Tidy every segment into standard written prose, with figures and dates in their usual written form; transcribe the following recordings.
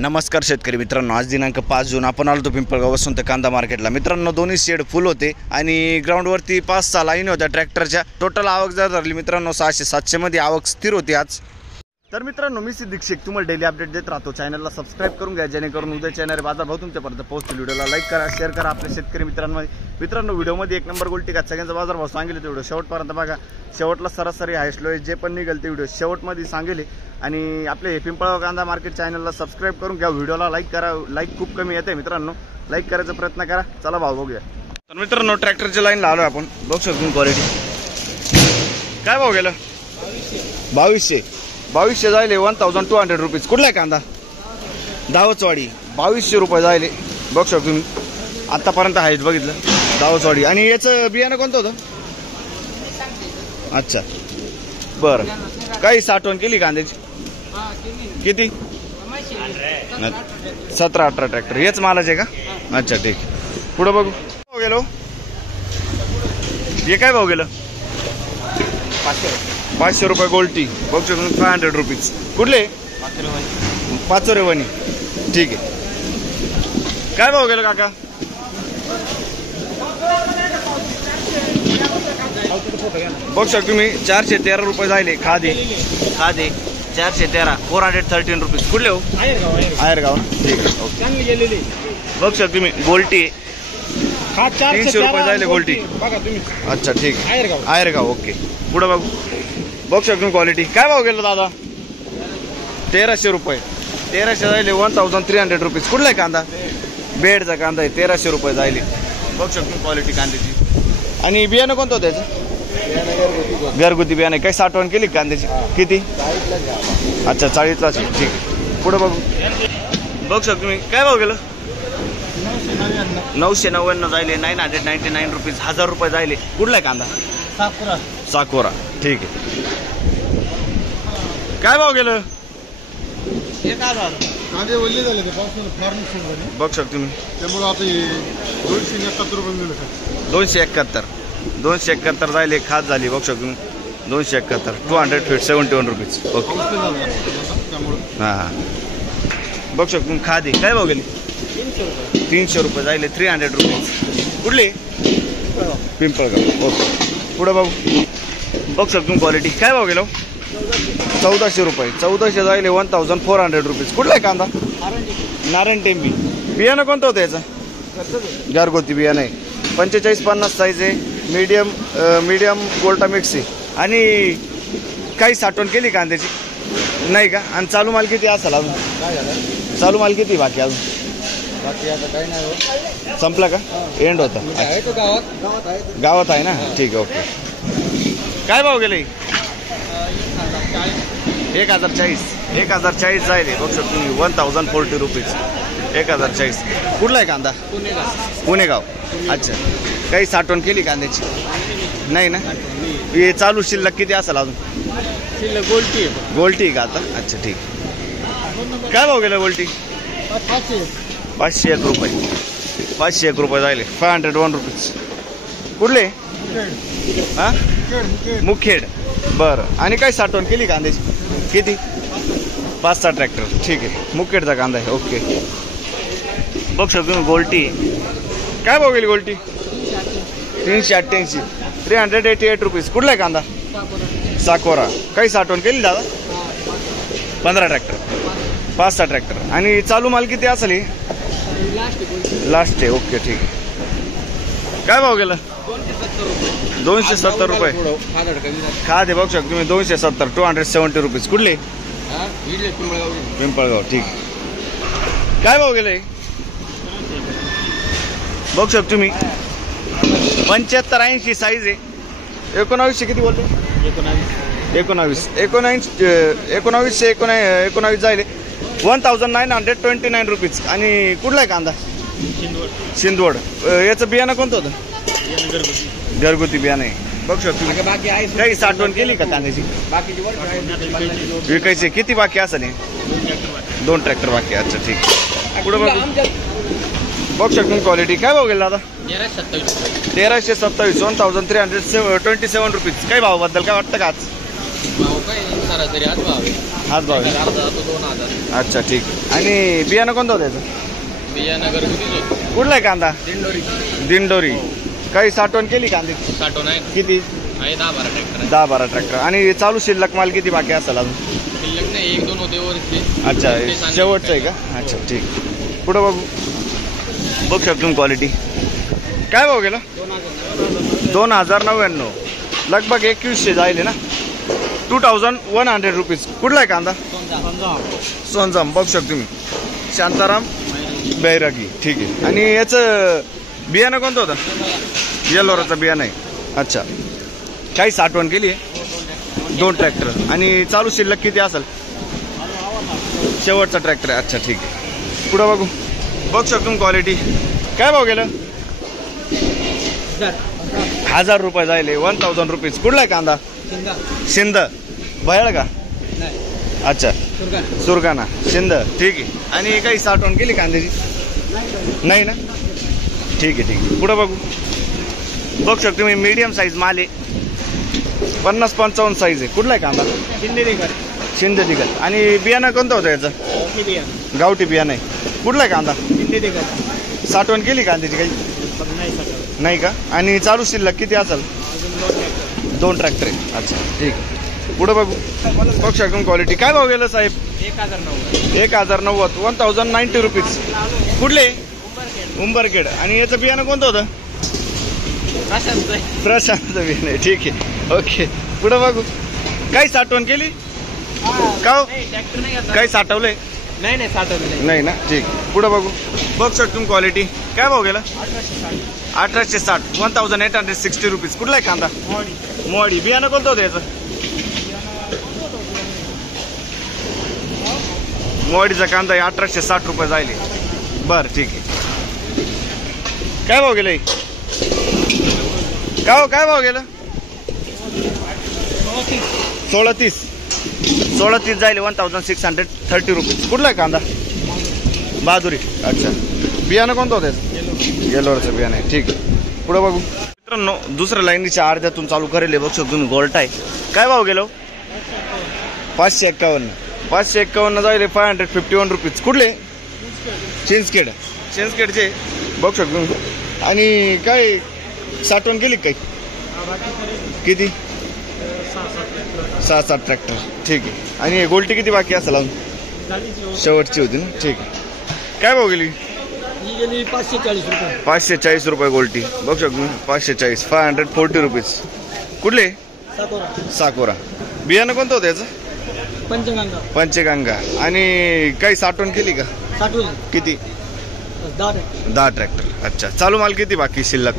नमस्कार शेतकरी मित्रांनो, आज दिनांक 5 जून आपण आलो तो पिंपळगाव वसंत कांदा मार्केटला। मित्रांनो, दोन्ही शेड फुल होते आणि ग्राउंडवरती 5-6 लाईन होत्या ट्रॅक्टरच्या। टोटल आवक जर धरली मित्रांनो 600-700 मध्ये आवक स्थिर होती आज। तर मित्रांनो, मी सिद्दीक शेख तुम्हाला डेली अपडेट देत राहतो। चॅनलला सबस्क्राइब करून घ्या जेणेकरून उद्या चॅनल बाजारभाव तुमच्यापर्यंत पोहोचतील। व्हिडिओला लाईक करा, शेअर करा आपल्या शेतकरी मित्रांमध्ये। मित्रांनो, व्हिडिओमध्ये एक नंबर गोल्टी का सगळ्यांचा बाजारभाव सांगितले ते व्हिडिओ शेवटपर्यंत बघा। शेवटला सरासरी हायस्ट लो जे पण निघेल ते व्हिडिओ शेवटमध्ये सांगितले। आणि आपले पिंपळगाव कांदा मार्केट चॅनलला सबस्क्राइब करून घ्या, व्हिडिओला लाईक करा। लाईक खूप कमी येते मित्रांनो, लाईक करायचा प्रयत्न करा। चला भाव बघूया। तर मित्रांनो, ट्रॅक्टरच्या लाईनला आलो आपण, बघू शकतो क्वालिटी। काय भाव गेला? 2200 जायले 1200 रुपीज। कुठला आहे कांदा? दावचवाडी 2200 रुपये जायले, बघू शकतो तुम्ही। आतापर्यंत आहेत बघितलं दावचवाडी। आणि याचं बियाणं कोणतं होतं? अच्छा बरं, काही साठवण केली कांद्याची? किती? 17-18 ट्रॅक्टर हेच मालाचे का? अच्छा ठीक, पुढे बघू। भाव गेलो? हे काय भाव गेलं? 500 रुपये गोल्टी, बघू शकतो 500 रुपीज। कुठले? पाचोरेवणी, ठीक आहे। काय भाव गेलं काका? बघू शकतो तुम्ही 413 रुपये जायले। खादे 413 413 रुपीज। कुठले हो? आयरगाव ना, ठीक आहे ओके। बघू शकतो तुम्ही गोल्टी 300 रुपये जायले गोल्टी। अच्छा ठीक आहे, आयरगाव ओके। पुढे बघू, बघू शकतो क्वालिटी। काय भाव गेलं दादा? 1300 रुपये, 1300 जायले 1300 रुपीज। कुठला आहे कांदा? बेडचा कांदा आहे, 1300 रुपये जायले, बघू शकतो क्वालिटी कांद्याची। आणि बियाणं कोणतं होतं त्याचं? घरगुती बियाणं। काही साठवण केली कांद्याची? किती? अच्छा 40ला, ठीक आहे। पुढे बघू, बघू शकतो तुम्ही। काय भाव गेलं? 999 जायले, 999 रुपीज, 1000 रुपये जायले। कुठला आहे कांदा? साकोरा, ठीक आहे। काय भाव गेलं? 1000 कांदे ओले झाले ते पावसाने फार्मिंग सुरू झाली, बघू शकतो तुम्ही। त्यामुळे आता 271 रुपये मिळाले। 271 जायले, खात झाली, बघू शकतो तुम्ही। 271 271 रुपीज ओके। हां हां, बघू शकतो तुम्ही। खादी काय भाव गेली? 300 रुपये जायले, 300 रुपीज। कुठले? पिंपळगाव ओके। पुढे बघू, बघू शकतो तुम्ही क्वालिटी। काय भाव गेलो? 1400 रुपये, 1400 जायले 1400 रुपीज। कुठला आहे कांदा? नारायण टेंबी। बियाणं कोणतं होतं याचं? घरगुती बियाणं आहे, 45-50 साईज आहे, मीडियम गोल्टा मिक्स आहे। आणि काही साठवण केली कांद्याची? नाही का? आणि चालू माल किती असेल अजून? चालू माल किती बाकी अजून? बाकी आता काही नाही, संपला का? एंड होता? गावात आहे ना, ठीक आहे ओके। काय भाव गेले? 1040 जायले, बघू शकतो तुम्ही। 1040 रुपीज, 1040। कुठला आहे कांदा? पुणेगाव, अच्छा। काही साठवण केली कांद्याची? नाही ना? हे चालू शिल्लक किती असेल अजून? गोल्टी का आता? अच्छा ठीक। काय भाव गेला गोल्टी? 501 रुपये, 501 रुपये जायले, 501 रुपीज। कुठले? हां, मुखेड, बरं। आणि काय साठवण केली कांद्याची? किती? 5-6 ट्रॅक्टर, ठीक आहे। मुखेडचा कांदा आहे ओके। बघू शकतो गोल्टी। काय भाव गेली गोल्टी? 388, 388 रुपीज। कुठला आहे कांदा? साकोरा। काही साठवण केली दादा? 15 ट्रॅक्टर, 5-6 ट्रॅक्टर। आणि चालू माल किती असेल? लास्ट आहे ओके, ठीक आहे। काय भाव गेला? 270 रुपये। खादे बघू शकतो तुम्ही, 270 270 रुपीज। कुठले? पिंपळगाव, ठीक आहे। काय भाव गेले? बघू शकतो तुम्ही 75-80 साईज आहे, 1900 किती बोलतो? 19 जायले 1929 रुपीज। आणि कुठला आहे कांदा? शिंदवड। याचं बियाणं कोणतं होतं? घरगुती बियाणं आहे, बघू शकतो तुम्ही। काही साठवण केली का कांद्याची? विकायचे किती बाकी असेल? 2 ट्रॅक्टर बाकी, अच्छा ठीक। पुढे बघू, बघू शकतो क्वालिटी। काय भाव गेला दादा? 1327, 1327 रुपीज। काही भावाबद्दल काय वाटतं का आज? सरासरी हाच भाव आहे. हाच भाव आहे. अर्धा जातो 2000. अच्छा ठीक. आणि बियाणं कोणतं होतं त्याचं? बियाणं घरगुतीच कुठला आहे कांदा? दिंडोरी. दिंडोरी. काही साठवण केली कांदे? साठवण आहे किती? आहे 10-12 ट्रॅक्टर आहे. 10-12 ट्रॅक्टर. आणि चालू शिल्लक माल किती बाकी असेल अजून? शिल्लक नाही 1-2 होते वरचे. अच्छा शेवटचं आहे का? अच्छा ठीक. पुढं बघू. बघू शकतो तुम्ही क्वालिटी. काय भाव गेला? 2099. लगभग 2100 जाईल ना. 2100 रुपीज. कुठला आहे कांदा? सोनजाम. बघू शकतो तुम्ही. शांताराम बैरागी. ठीक आहे. आणि याचं बियाणं कोणतं होतं? येलोराचं बियाणं आहे. अच्छा. काही साठवण केली आहे? 2 ट्रॅक्टर. आणि चालू शिल्लक किती असेल? शेवटचा ट्रॅक्टर आहे. अच्छा ठीक आहे. पुढं बघू. बघू शकतो क्वालिटी. काय भाव गेलं? 1000 रुपये जायले. 1000 रुपीज. कुठला आहे कांदा? शिंद. भयाळ का? अच्छा सुरगाणा. शिंद. ठीक आहे. आणि काही साठवण केली कांद्याची? नाही ना. ठीक आहे ठीक आहे. पुढं बघू. बघू शकतो मी मीडियम साईज माल आहे. 50-55 साईज आहे. कुठला आहे कांदा? शिंदे दिगत. आणि बियाणं कोणतं होतं याचं? गावठी बियाणं आहे. कुठला आहे कांदा? साठवण केली कांद्याची काही? नाही का. आणि चालू शिल्लक किती असेल? 2 ट्रॅक्टर आहे. अच्छा ठीक आहे. पुढं बघू. बघू शकतो क्वालिटी. काय भाव गेलं साहेब? 1090. 1090 रुपीज. कुठले? उंबरखेड. आणि याचं बियाणं कोणतं होतं? प्रशांतचं बियाणं आहे. ठीक आहे. ओके. पुढं बघू. काही साठवण केली का? काही साठवलंय? नाही साठवलं नाही ना. ठीक. पुढं बघू. बघू शकतो क्वालिटी. काय भाव गेला? 1860. 1860 रुपीज. कुठला आहे कांदा? मोवाडी. बियाणं कोणतं होतं याचं? मोवाडीचा कांदा आहे. 1860 रुपये जायले. बरं ठीक आहे. काय भाव गेलं? काय भाव गेलं? 1630 जायले. 1630 रुपीज. कुठला आहे कांदा? बहादुरी. अच्छा. बियाणं कोणतं होतं याचं? येलोरचं बियाणं आहे. ठीक आहे. पुढं बघू. मित्रांनो दुसऱ्या लाईनीच्या अर्ध्यातून चालू करेल. बघू शकतो तुम्ही गोल्टा आहे. काय भाव गेलो? 551. 551 जायले. 551 रुपीज. कुठले? चिंचखेडचे. बघू शकतो तुम्ही. आणि काय साठवण केली काही? किती? 6-7 ट्रॅक्टर. ठीक आहे. आणि गोल्टी किती बाकी असेल अजून? शेवटची होती ना. ठीक आहे. काय भाव गेली? 540 रुपये. 540 रुपये गोल्टी. बघू शकतो 540. 540 रुपीज. कुठले? साकोरा. बियाणं कोणतं होतं याचं? पंचगंगा. आणि काही साठवण केली का? किती? 10 ट्रॅक्टर. अच्छा. चालू माल किती बाकी शिल्लक?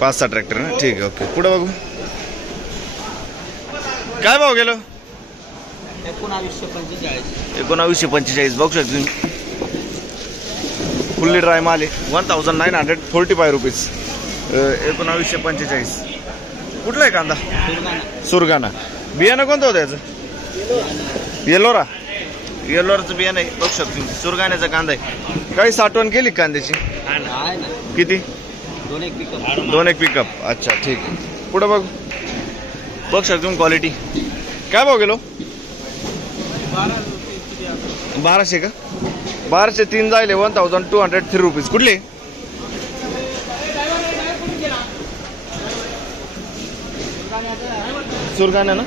5-6 ट्रॅक्टर ना. ठीक आहे. ओके. पुढं बघू. काय भाव गेलो? 1945. बघू शकतो तुम्ही. फुल्ली ड्राय माल आहे. 1945 रुपीज. 1945. कुठला आहे कांदा? सुरगाणा. बियाणं कोणतं होतं याचं? येलोराचं बियाणं आहे. बघू शकतो तुम्ही. सुरगाण्याचा कांदा आहे. काही साठवण केली कांद्याची? किती? 2 पिकअप. अच्छा ठीक आहे. पुढं बघू. बघू शकतो तुम्ही क्वालिटी. काय भाव गेलो? 1200 का? 1203 जायले. 1203 रुपीज. कुठले? सुरगाणा ना.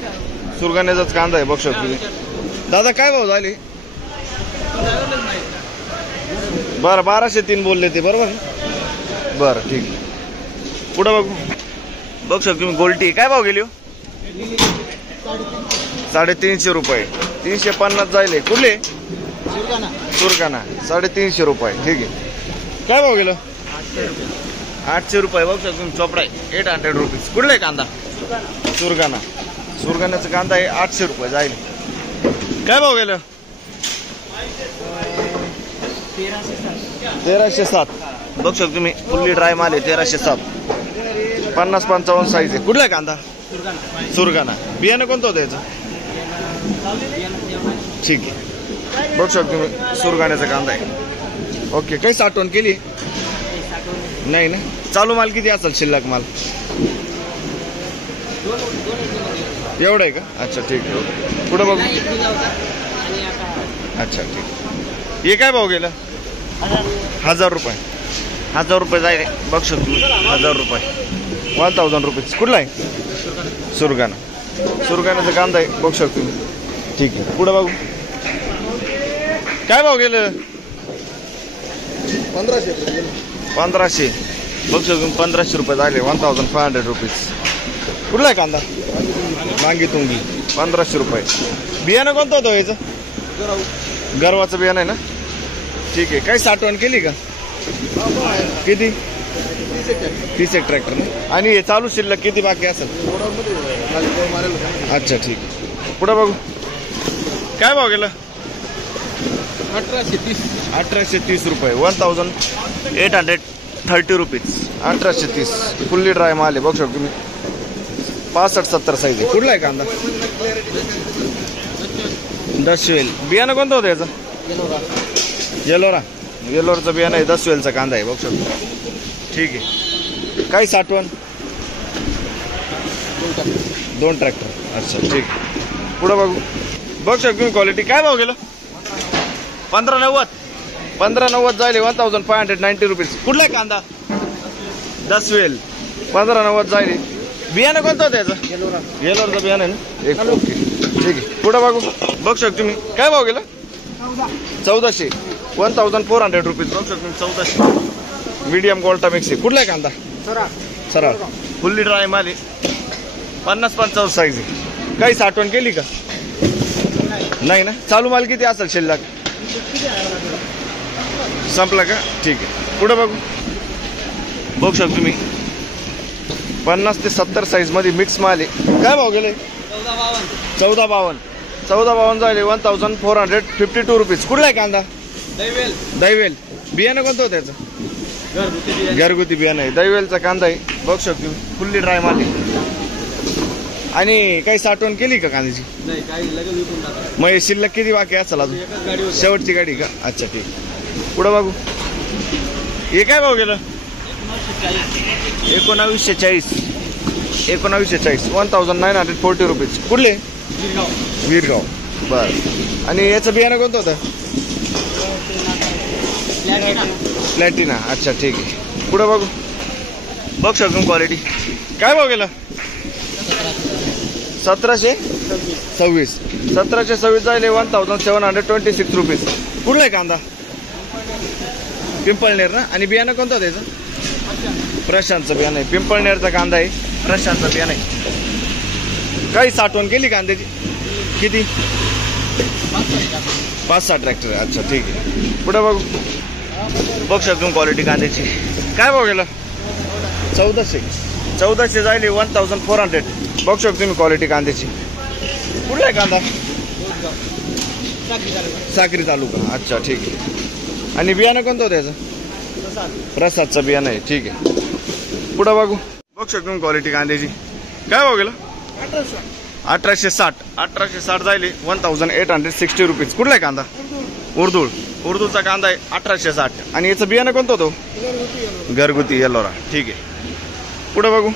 सुरगाण्याचाच कांदा आहे. बघू शकतो तुम्ही. दादा काय भाव झाले? बरं 1203 बोलले ते बरोबर. बरं ठीक. पुढं बघू. बघू शकतो तुम्ही गोल्टी. काय भाव गेली? 350 रुपये. 350 जायले. कुठले? सुरगाणा. 350 रुपये. ठीक आहे. काय भाव गेलं? 800 रुपये. बघू शकतो तुम्ही. चोपडा आहे. 800 रुपीज. कुठला आहे कांदा? सुरगाणा. सुरगाण्याचा कांदा आहे. 800 रुपये जाईल. काय भाव गेलं? 1307. बघू शकतो तुम्ही. फुल्ली ड्राय माल आहे. 1307. 50-55 साईज आहे. कुठला आहे कांदा? सुरगाणा. बियाणं कोणतं होतं याचं? ठीक आहे. बघू शकतो तुम्ही. सुरगाण्याचा कांदा आहे. ओके. काही साठवण केली? नाही ना. चालू माल किती असेल शिल्लक माल? एवढं आहे का? अच्छा ठीक आहे. पुढं बघू. अच्छा ठीक. हे काय भाव गेलं? 1000 रुपये. 1000 रुपये जाईल बघ शकतो. 1000 रुपये 1000 रुपीज. कुठला आहे? सुरगाणा. सुरगाण्याचा कांदा आहे बघू शकतो मी. ठीक आहे. पुढं बघू. काय भाव गेलं? 1500. बघू शकतो 1500 रुपये झाले. 1500 रुपीज. कुठला आहे कांदा? मांगी तुंगी. 1500 रुपये. बियाणं कोणतं होतं याचं? गरवाचं बियाणं आहे ना? ठीक आहे. काही साठवण केली का? किती? 30 एक ट्रॅक्टर ना. आणि हे चालू शिल्लक किती बाकी असेल? अच्छा ठीक. पुढं बघू. काय भाव गेलं? 1830 रुपये. 1830 रुपीज. 1830. फुल्ली ड्राय माल आहे बघू शकतो तुम्ही. 65-70 साईज आहे. कुठला आहे कांदा? दशवेल. बियाणं कोणतं होतं याचं? येलोरा. येलोरचं बियाणं आहे. दशवेलचा कांदा आहे बघू शकतो. ठीक आहे. काही साठवण? 2 ट्रॅक्टर. अच्छा ठीक. पुढं बघू. बघू शकतो तुम्ही क्वालिटी. काय भाव गेलं? 1590 जायले. 1590 रुपीज. कुठला आहे कांदा? दशवेल. 1590 जायले. बियाणं कोणतं होतं याचं? येलोरचं बियाणं आहे ना? एक. ओके ठीक आहे. पुढं बघू. बघू शकतो तुम्ही. काय भाव गेलं? 1400. 1400 रुपीज. बघू शकतो 1400. मीडियम गोल्टा मिक्स आहे. कुठला आहे कांदा? सरळ. फुल्ली ड्राय माल आहे. 50-55 साईज आहे. काही साठवण केली का? नाही ना. चालू माल किती असेल शिल्लक? संपला का? ठीक आहे. पुढं बघू. बघू शकतो तुम्ही 50 ते 70 साईज मध्ये मिक्स माल आहे. काय भाव गेले? 1452 झाले. 1452 रुपीज. कुठला आहे कांदा? दैवेल. बियाणं कोणतं होतं त्याचं? घरगुती बियाणं आहे. दैवेलचा कांदा आहे बघू शकतो. फुल्ली ड्राय माल आहे. आणि काही साठवण केली का कांद्याची? मग हे शिल्लक किती बाकी असेल अजून? शेवटची गाडी का? अच्छा ठीक. पुढं बघू. हे काय भाव गेलं? 1940. 1940. रुपीज. कुठले? वीरगाव. बरं. आणि याचं बियाणं कोणतं होतं? प्लॅटिना. अच्छा ठीक आहे. पुढं बघू. बघ शकतो क्वालिटी. काय भाव गेलं? 1726. 1726 जायले. 1726 रुपीज. कुठला आहे कांदा? पिंपळनेर ना. आणि बियाणं कोणतं होतं याचं? प्रशांतचं बियाणं आहे. पिंपळनेरचा कांदा आहे. प्रशांतचं बियाणं आहे. काही साठवण केली कांद्याची? किती? 5-6 ट्रॅक्टर आहे. अच्छा ठीक आहे. पुढे बघू. बघ शकतो क्वालिटी कांद्याची. काय भाव गेलं? 1400 जायले. 1400. बघू शकतो तुम्ही क्वालिटी कांद्याची. कुठला आहे कांदा? साक्री तालुका. अच्छा ठीक आहे. आणि बियाणं कोणतं होतं याचं? प्रसादचं बियाणं आहे. ठीक आहे. पुढं बघू. बघू शकतो क्वालिटी कांद्याची. काय भाव गेलं? 1860 जायले. 1860 रुपीज. कुठला आहे कांदा? उर्दूचा कांदा आहे. 1860. आणि याचं बियाणं कोणतं होतं? घरगुती येलोरा. ठीक आहे. पुढं बघू.